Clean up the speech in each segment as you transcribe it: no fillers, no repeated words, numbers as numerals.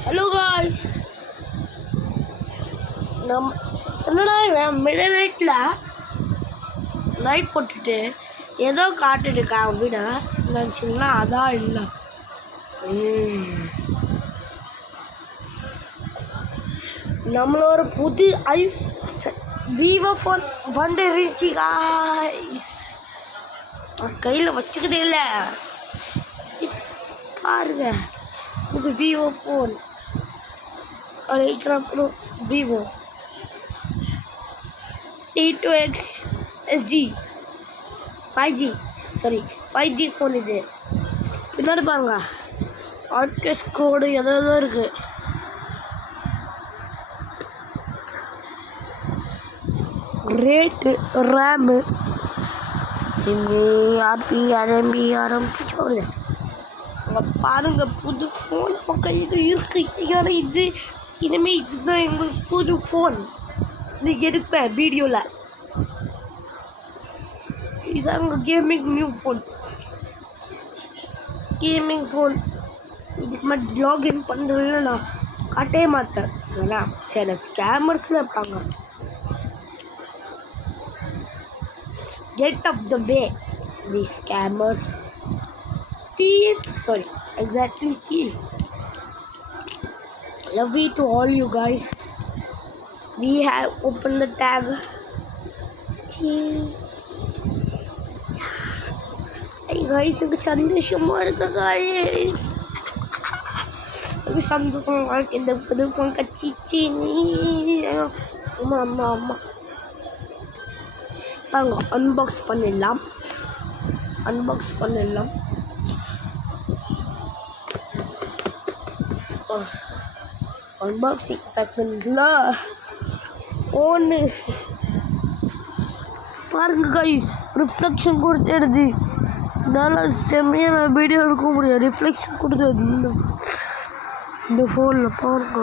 Hello guys, என்னடா mid நைட்டில் light போட்டுட்டு ஏதோ காட்டுடுக்கா வீட நினச்சிங்கன்னா அதான் இல்லை. நம்மளோட புது விவோ ஃபோன் வந்துருச்சு காய்ஸ். கையில் வச்சுக்கிட்டே இல்லை, பாருங்க புது விவோ ஃபோன் அப்புறம் Vivo T2X SG 5G phone. இது பின்னாடி பாருங்க, ஆர்கெஸ் கோடு ஏதோ இருக்குது. ரேட்டு ரேமு RMB சொல்லுது. அங்கே பாருங்க புது ஃபோன் பக்கம் இது இருக்குது. ஏன்னா இது இனிமேல் இதுதான் எங்களுக்கு புது ஃபோன். இது எடுப்பேன் வீடியோவில். இதாங்க gaming new phone, gaming phone. இதுக்கு மட்டும் லாகின் பண்ணுறதுல நான் காட்டவே மாட்டேன். ஏன்னா சில ஸ்கேமர்ஸில் இருப்பாங்க. Get off the way the scammers. Exactly thief. Love you to all you guys. We have opened the tag. Hey guys, எனக்கு சந்தோஷமா இருக்கு guys. எனக்கு சந்தோஷமா இருக்கு. இந்த புது ஃபோன் கச்சிச்சு நீ. ஆமா பாருங்க, அன்பாக்ஸ் பண்ணிடலாம். அன்பாக்சிங் பேக்ல ஃபோனு பாருங்க கைஸ். ரிஃப்ளெக்ஷன் கொடுத்து எடுது. நல்லா செம்மையாக நான் வீடியோ எடுக்க முடியும். ரிஃப்ளெக்ஷன் கொடுத்தது இந்த ஃபோனில் பாருங்க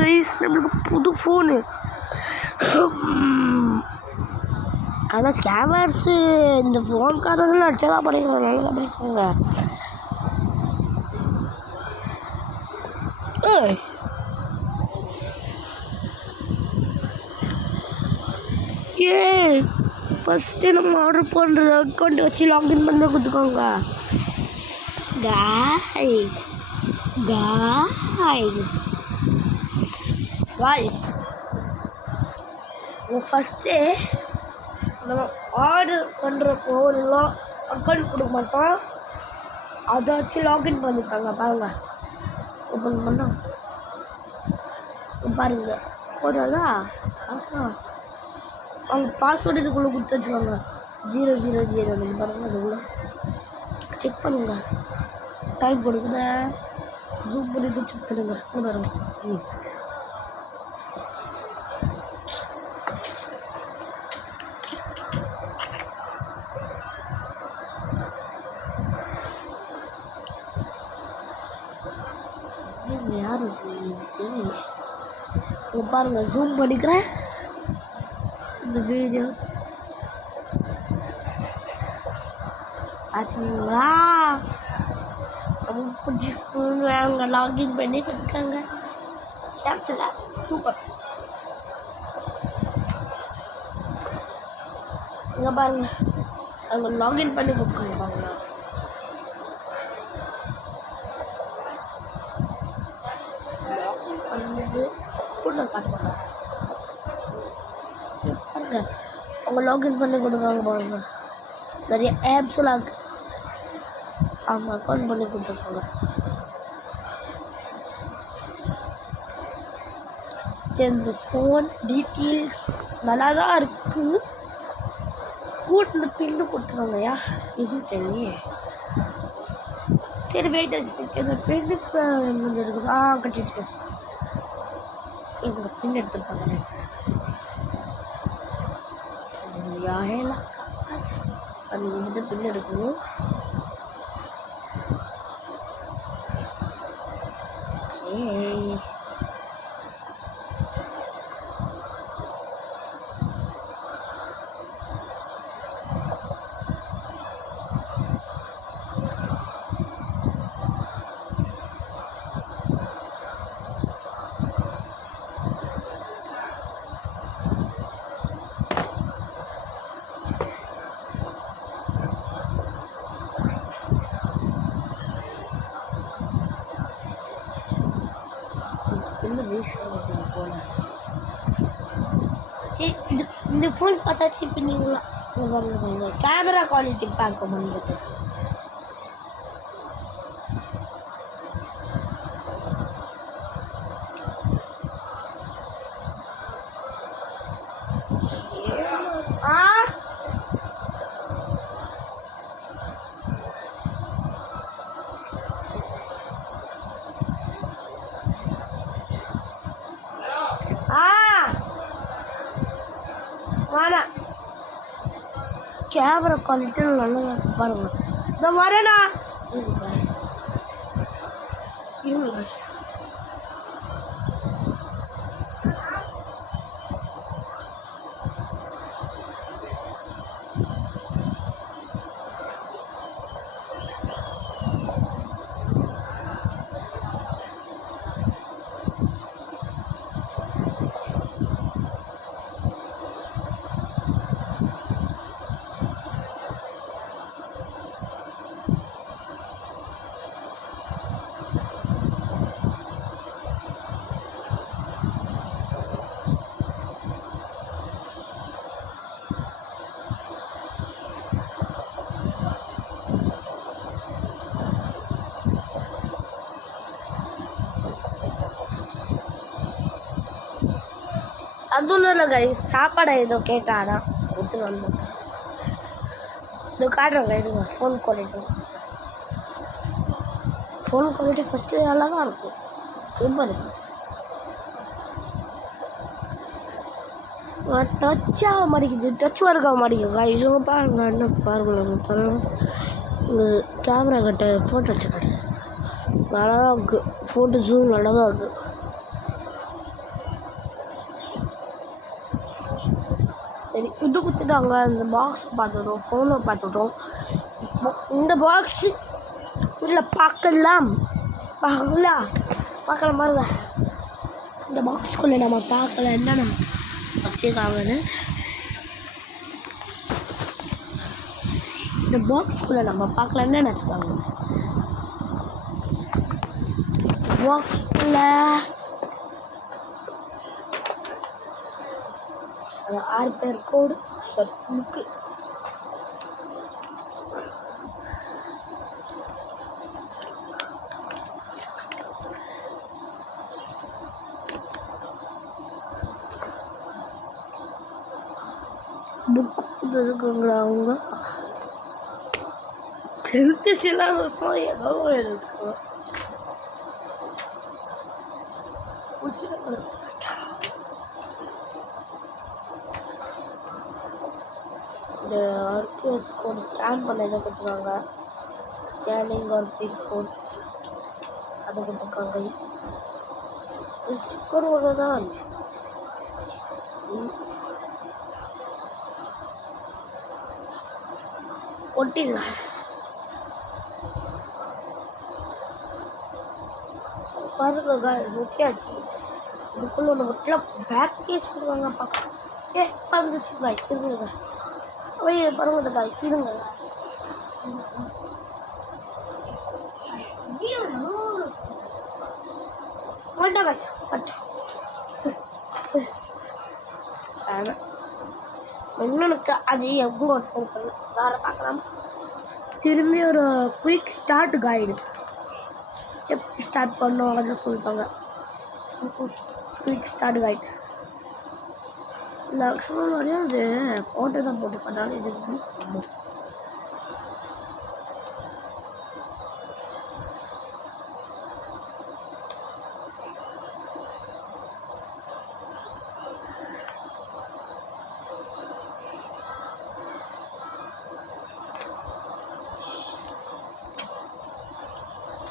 கைஸ். நம்மளுக்கு புது ஃபோனு. ஆனால் ஸ்கேமர்ஸு இந்த ஃபோன்காரங்களாம் அடிச்சதான் பண்ணிக்கிறாங்க, நல்லா பண்ணிக்கிறாங்க. ஃபஸ்ட்டு நம்ம ஆர்டர் பண்ணுற அக்கௌண்ட் வச்சு லாகின் பண்ண கொடுத்துக்கோங்க guys. ஃபஸ்ட்டு நம்ம ஆர்டர் பண்ணுறப்போ ஒரு அக்கௌண்ட் கொடுக்க மாட்டோம், அதை வச்சு லாகின் பண்ணிட்டாங்க. பாருங்க, ஓப்பன் பண்ணோம் பாருங்க, போடுறதா அவங்க பாஸ்வேர்டு இதுக்குள்ளே கொடுத்து வச்சுக்கோங்க. 000 பாருங்க, அதுக்குள்ளே செக் பண்ணுங்க. டைப் கொடுக்குறேன், ஜூம் பண்ணிட்டு செக் பண்ணுங்க. பாருங்க, யாரு பாருங்க, ஜூம் பண்ணிக்கிறேன் இந்த வீடியோ. பார்த்தீங்களா, புது ஃபோன் அவங்க லாகின் பண்ணி கொடுத்தாங்க. சூப்பர். இங்கே பாருங்க, அவங்க லாகின் பண்ணி கொடுத்தாங்க. பாருங்க, பாருங்க அவங்க லாகின் பண்ணி கொடுக்குறாங்க. பாருங்க, நிறைய ஆப்ஸ்லாம் இருக்கு. அவங்க அக்கௌண்ட் பண்ணி கொடுத்துருக்காங்க. இந்த ஃபோன் டீட்டெயில்ஸ் நல்லா தான் இருக்குது. கூட்டில் பின்னு கொடுத்துருவாங்கய்யா, இது தெரியலையே. சரி வெயிட், இந்த பின்னுக்கு இருக்குது. கட்டிட்டு இவங்க பின் எடுத்துருப்பாங்க. அது வந்து பின் எடுக்கணும். இன்னும் வேஸ்ட் ஆகும் போல. சரி இந்த ஃபோன் பார்த்தாச்சு. இப்போ நீங்களா கேமரா குவாலிட்டி பார்க்க முடியுது. வேணாம், கேமரா குவாலிட்டி நல்லா இருக்கு பாருங்க. இந்த வரேண்ணா அது ஒன்றும் இல்லை கைஸ். சாப்பாடை ஏதோ கேட்டாதான் விட்டு வந்தோம். இது காட்டுறேங்க இருங்க. ஃபோன் குவாலிட்டி ஃபஸ்ட்டு நல்லா தான் இருக்கும். சூப்பர். டச் ஆக மாட்டேங்குது. டச் ஒர்க் ஆக மாட்டேங்குது கைஸ். இவங்க பாருங்க, என்ன பாருங்க. இங்கே கேமரா கிட்ட ஃபோட்டோ வச்சு காட்டுறேன். நல்லா தான் இருக்குது. ஃபோட்டோ ஜூம் நல்லா தான் இருக்குது. சரி, இது கொடுத்துட்டாங்க. இந்த பாக்ஸை பார்த்துட்டோம், ஃபோனை பார்த்துட்டோம். இந்த பாக்ஸு இல்லை பார்க்கலாம் பாருங்க. இந்த பாக்ஸுக்குள்ளே நம்ம பார்க்கல என்னென்ன வச்சுருக்காங்கன்னு. இந்த பாக்ஸுக்குள்ளே நம்ம பார்க்கல என்னென்ன வச்சுருக்காங்க. பாக்ஸுக்குள்ளே 6 பேர் கோடு புக்கு. புக்கு இருக்குங்களா அவங்க 10th சிலபஸும் ஏதோ எடுத்துக்கோ. இந்த RQS கோட் ஸ்கேன் பண்ண இதை கொடுத்துருக்காங்க. ஸ்கேனிங் RQS கோட் அதை கொடுத்துருக்காங்க. ஸ்டிக்கர் ஒன்று தான் ஒட்டிடலாம். பாருங்க ஒட்டியாச்சு. இதுக்குள்ள ஒன்று ஒட்டலாம். பேக் கேஸ் கொடுவாங்க பார்க்க. பறந்துச்சு காய்ஸ். இருங்க பாருங்க காய்ஸ். இருங்க வேண்டாம் காய்ஸ். இன்னொன்று அது எவ்வளோ ஃபோன் பண்ண வேறு பார்க்கலாம். திரும்பி ஒரு குயிக் ஸ்டார்ட் கைடு எப்படி ஸ்டார்ட் பண்ணோம் அப்படின்னு சொல்லிட்டாங்க. குயிக் ஸ்டார்ட் கைடு இந்த ஆக்சுவலாக நிறையா அது ஃபோட்டோ தான் போட்டு பண்ணாலும் இது ஆமாம்.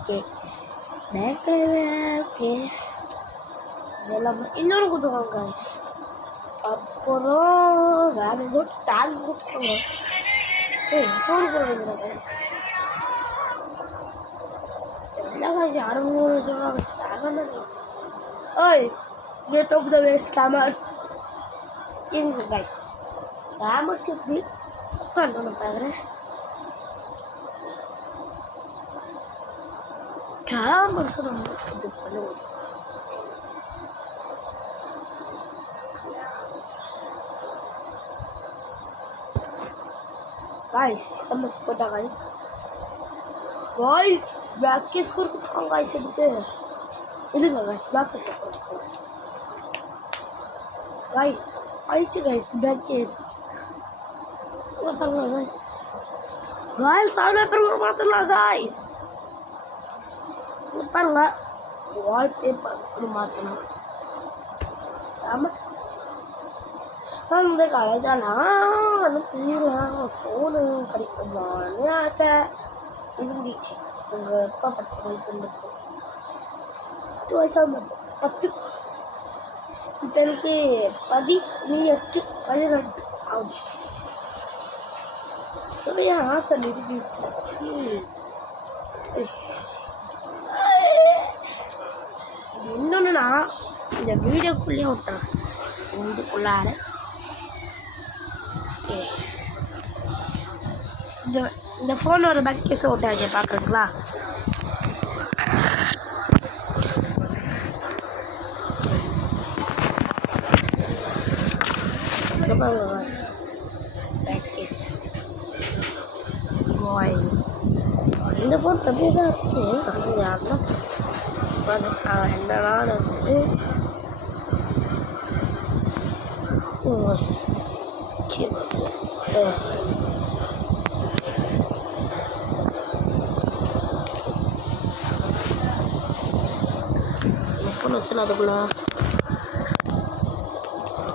ஓகே ஓகே இதெல்லாம் இன்னொன்று கொடுத்துருவாங்க. அப்புறம் வேறு ஏதோ டேக் கொடுத்துருவாங்க. ஃபோன் கொடுக்குறாங்க. எல்லாம் காய்ச்சி 600 வச்சுருக்காங்க. Oi get off the way scammers. இருங்க காய்ஸ். ஸ்கேமர்ஸ் எப்படி பண்ணணும் பார்க்குறேன். கேமர்ஸ் ரொம்ப இது பண்ணுவோம். காய்ஸ் கமெண்ட்ஸ் போட்டா காய்ஸ் காய்ஸ் பேக் கேஸ் கொடுத்துருக்காங்க காய்ஸ் எடுத்து இருங்க காய்ஸ் பேக் கேஸ் காய்ஸ் ஆயிடுச்சு guys back case guys wallpaper மாற்றலாம் காய்ஸ் பாருங்க வால்பேப்பர் மாற்றலாம் சாம அந்த காலத்தெல்லாம் எனக்கு ஃபோனு கிடைக்குமான்னு ஆசை இருந்துச்சு எங்கள் அப்பா 10 வயசு இருந்தப்போ 10 வயசாக இருந்தப்போ 10 இப்போ எனக்கு 18 18 ஆகுது ஸோ என் ஆசை நிறுத்திடுச்சு இது இன்னொன்றுனா இந்த வீடியோக்குள்ளேயே விட்டான் வீட்டுக்குள்ளார இந்த ஃபோனோட பேக் கேஸில் விட்டாச்சு பார்க்குறீங்களா பேக் கேஸ் வாய்ஸ் இந்த ஃபோன் சப்ஜெக்ட் தான் இருக்குது யாருன்னா என்னடா இருக்குது ஃபோன் வச்சு நான் அதுக்குள்ள